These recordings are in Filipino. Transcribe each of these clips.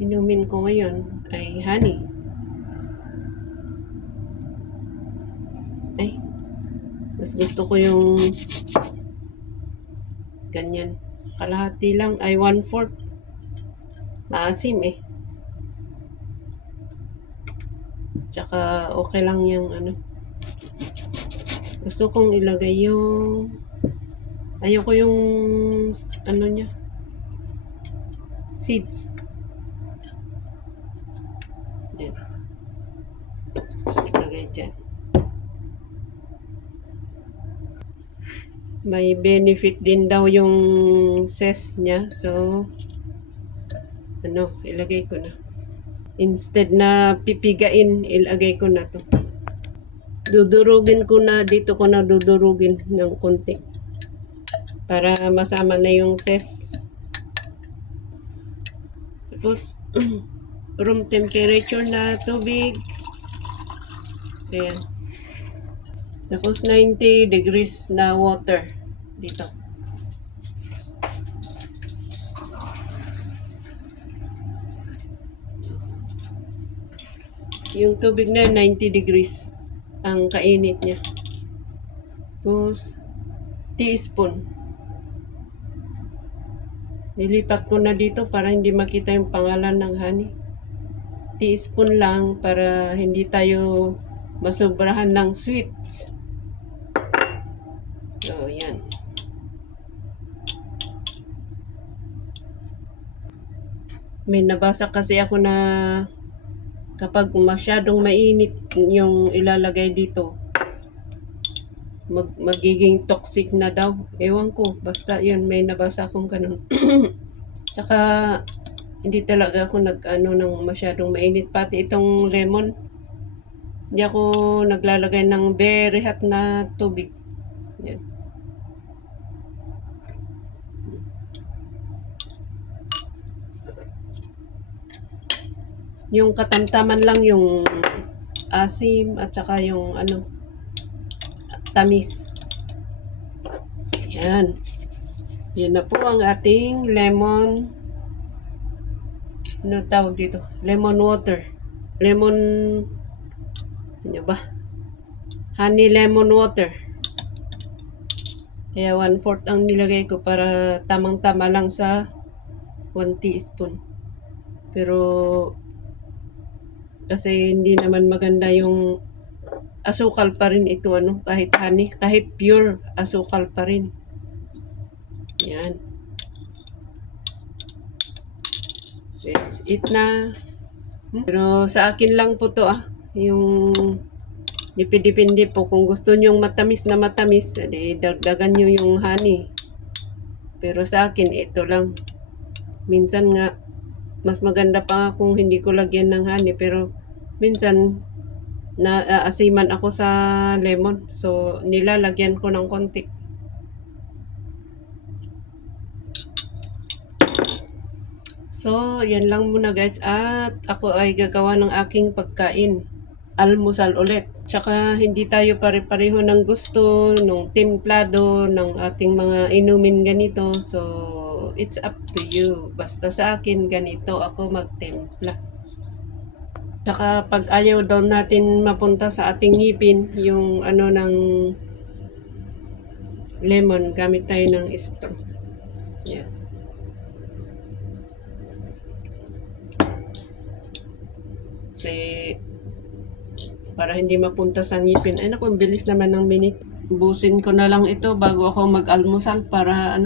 inumin ko ngayon ay honey. Ay, mas gusto ko yung ganyan. Kalahati lang ay 1/4. Maasim eh. Tsaka okay lang yung ano. Gusto kong ilagay yung ayoko yung ano niya. Seeds. Yan. Ilagay dyan. May benefit din daw yung zest niya. So, ilagay ko na. Instead na pipigain, ilagay ko na to. Dudurugin ko na, dito ko na dudurugin ng konti. Para masama na yung zest. Tapos, room temperature na tubig. Ayan. Tapos 90 degrees na water dito. Yung tubig na 90 degrees ang kainit niya. Tapos teaspoon. Nilipat ko na dito para hindi makita yung pangalan ng honey. Teaspoon lang para hindi tayo masobrahan ng sweets. So, yan. May nabasa kasi ako na kapag masyadong mainit yung ilalagay dito, magiging toxic na daw. Ewan ko, basta yun, may nabasa akong ganun. Tsaka, hindi talaga ako nag-ano ng masyadong mainit. Pati itong lemon, hindi ako naglalagay ng very hot na tubig. Yan. Yung katamtaman lang yung asim at saka yung tamis. Yan. Yan na po ang ating lemon. Ano tawag dito? Lemon water. Lemon, ano ba? Honey lemon water. Kaya 1/4 ang nilagay ko para tamang-tama lang sa 1 teaspoon. Pero kasi hindi naman maganda yung asukal pa rin ito, kahit honey, kahit pure, asukal pa rin. Yan. Let's eat na. Pero sa akin lang po to yung depende po kung gusto nyong matamis na matamis, dagdagan nyo yung honey. Pero sa akin, ito lang. Minsan nga, mas maganda pa kung hindi ko lagyan ng honey, pero minsan naasiman ako sa lemon, so nilalagyan ko ng konti. So, yan lang muna guys, at ako ay gagawa ng aking pagkain. Almusal ulit. Tsaka hindi tayo pare-pareho ng gusto nung templado ng ating mga inumin ganito. So, it's up to you. Basta sa akin ganito ako magtempla. Tsaka pag ayaw daw natin mapunta sa ating ngipin, yung ng lemon, gamit tayo ng straw. Yan. Kasi para hindi mapunta sa ngipin. Ay naku, bilis naman ng minute. Busin ko na lang ito bago ako mag-almusal para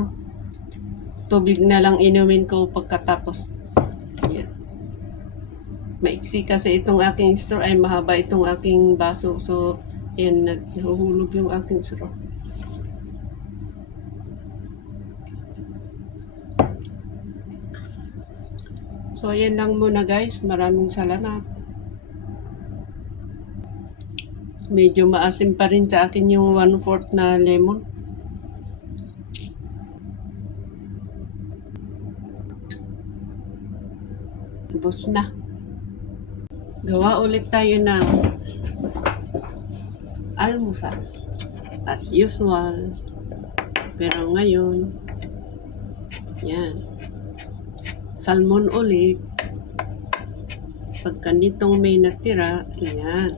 tubig na lang inumin ko pagkatapos. Yan. Maiksi kasi itong aking straw, ay mahaba itong aking baso. So, yan, naghuhulog yung aking straw. So, yan lang muna guys. Maraming salamat. Medyo maasim pa rin sa akin yung 1/4 na lemon. Tapos na. Gawa ulit tayo ng almusal. As usual. Pero ngayon, yan. Salmon ulit. Pagka nitong may natira, ayan.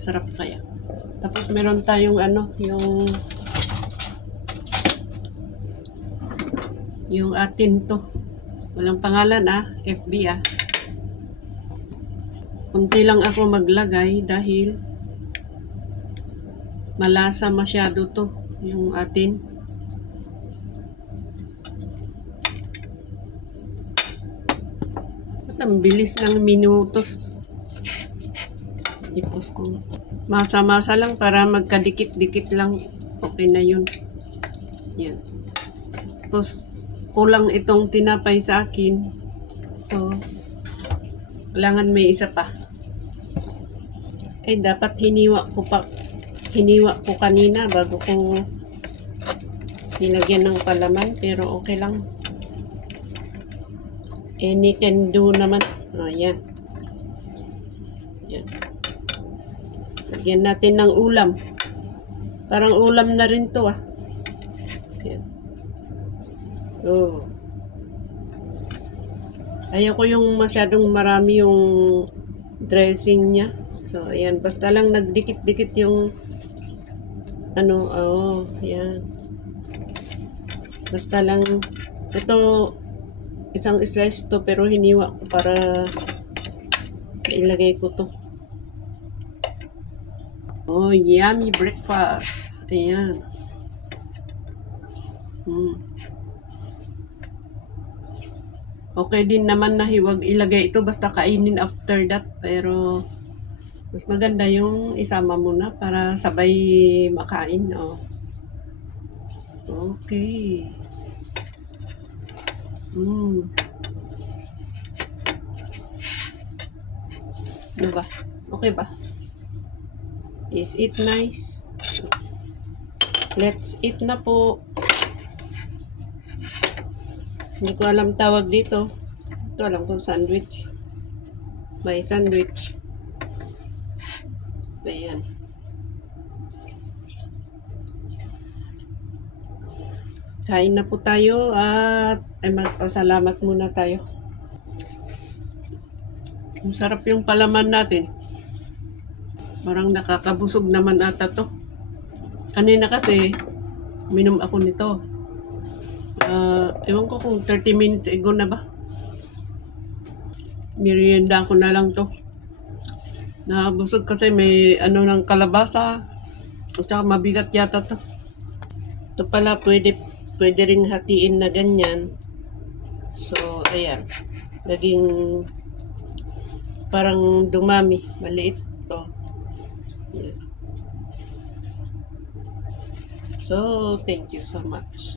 Sarap kaya. Tapos meron tayong yung atin to. Walang pangalan FB Kunti lang ako maglagay dahil malasa masyado to yung atin. At ang bilis ng minutos. Ipos ko. Masa-masa lang para magkadikit-dikit lang. Okay na yun. Yan. Tapos kulang itong tinapay sa akin. So, kailangan may isa pa. Dapat hiniwa ko kanina bago ko nilagyan ng palaman. Pero okay lang. Any can do naman. Ayan. Yan. Lagyan natin ng ulam. Parang ulam na rin to Ayan. Ayaw ko yung masyadong marami yung dressing niya. So, ayan. Basta lang nagdikit-dikit yung yan. Basta lang ito, isang slice to pero hiniwa ko para ilagay ko to. Yummy breakfast. Ayan. Okay din naman na hiwag ilagay ito basta kainin after that. Pero mas maganda yung isama mo na para sabay makain. Okay. Ano ba? Okay ba? Is it nice? Let's eat na po. Hindi ko alam tawag dito. Ito alam ko sandwich. May sandwich. Ayan. Kain na po tayo at magpasalamat muna tayo. Ang sarap yung palaman natin. Parang nakakabusog naman ata to. Kanina kasi, minom ako nito. Ewan ko kung 30 minutes ago na ba. Merienda ko na lang to. Nakabusog kasi may ng kalabasa. At saka mabigat yata to. Ito pala pwede ring hatiin na ganyan. So, ayan. Naging parang dumami. Maliit to. Yeah. So, thank you so much.